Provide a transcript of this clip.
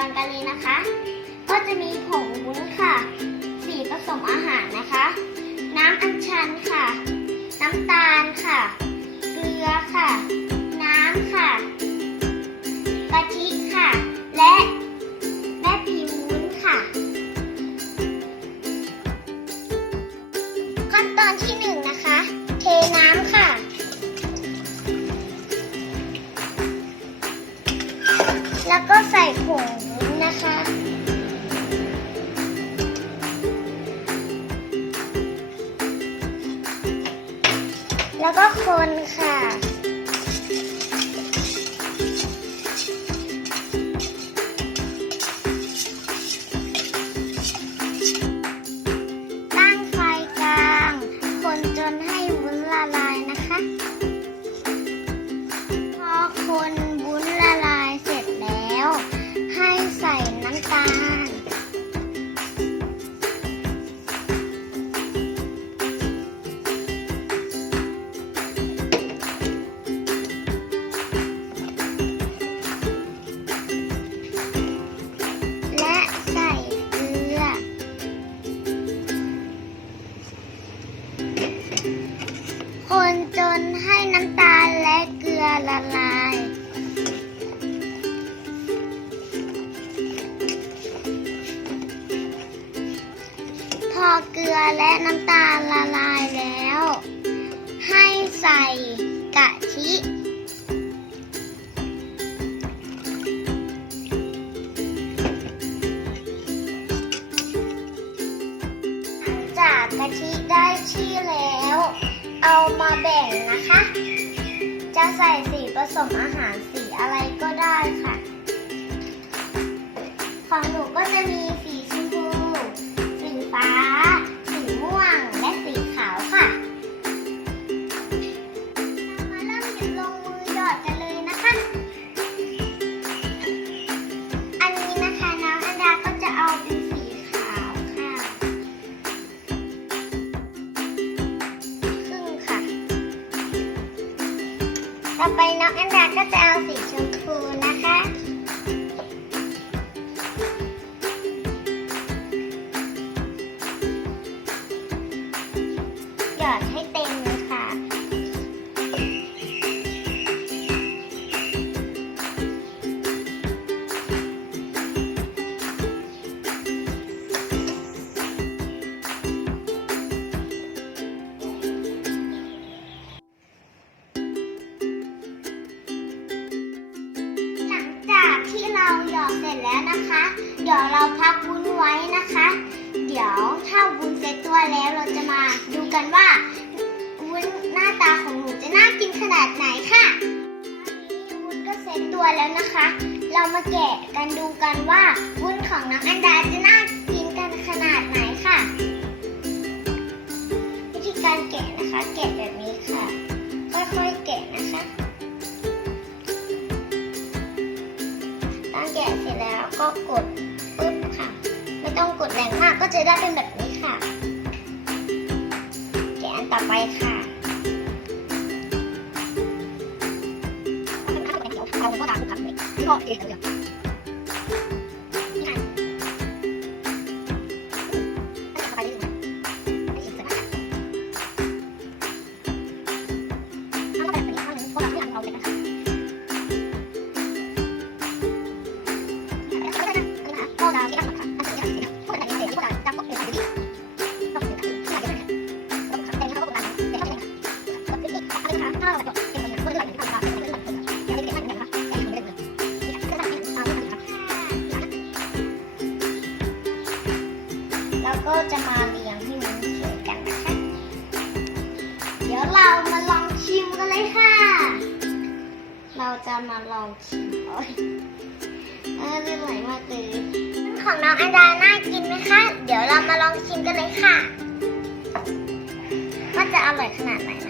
มาดูอุปกรณ์กันเลยนะคะ ก็จะมีผงวุ้นค่ะ สีผสมอาหารนะคะ น้ำอัญชันค่ะ น้ำตาลค่ะ เกลือค่ะ น้ำค่ะกะทิค่ะ และแม่พิมพ์วุ้นค่ะ ขั้นตอนที่หนึ่งนะคะ เทน้ำค่ะแล้วก็ใส่ผง แล้วก็คนค่ะ ตั้งไฟกลาง คนจนให้วุ้นละลายนะคะ จนให้น้ำตาลและเกลือละลาย พอเกลือและน้ำตาลละลายแล้ว ให้ใส่กะทิหลังจากกะทิได้ที่แล้ว เอามาแบ่งนะคะ จะใส่สีผสมอาหารสีอะไรก็ได้ค่ะ ต่อไปน้องอันดาก็จะเอาสีชมพูนะคะ หยอดให้เต็ม ร็จแล้วนะคะ เดี๋ยวเราพักวุ้นไว้นะคะ เดี๋ยวถ้าวุ้นเสร็จตัวแล้วเราจะมาดูกันว่าวุ้นหน้าตาของหนูจะน่ากินขนาดไหนค่ะตอนนี้วุ้นก็เสร็จตัวแล้วนะคะ เรามาแกะกันดูกันว่าวุ้นของน้องอันดาจะน่ากินกันขนาดไหนค่ะ วิธีการแกะนะคะ แกะแบบนี้ค่ะ ก็กดปึ๊บค่ะ ไม่ต้องกดแรงมากก็จะได้เป็นแบบนี้ค่ะแกะอันต่อไปค่ะแล้ว ดี๋ยวเรามาลองชิมกันเลยค่ะ เราจะมาลองชิมโอ้ยเออไม่ไหลมากเลยของน้องอันดาน่ากินไหมคะ เดี๋ยวเรามาลองชิมกันเลยค่ะ ว่าจะอร่อยขนาดไหนนะ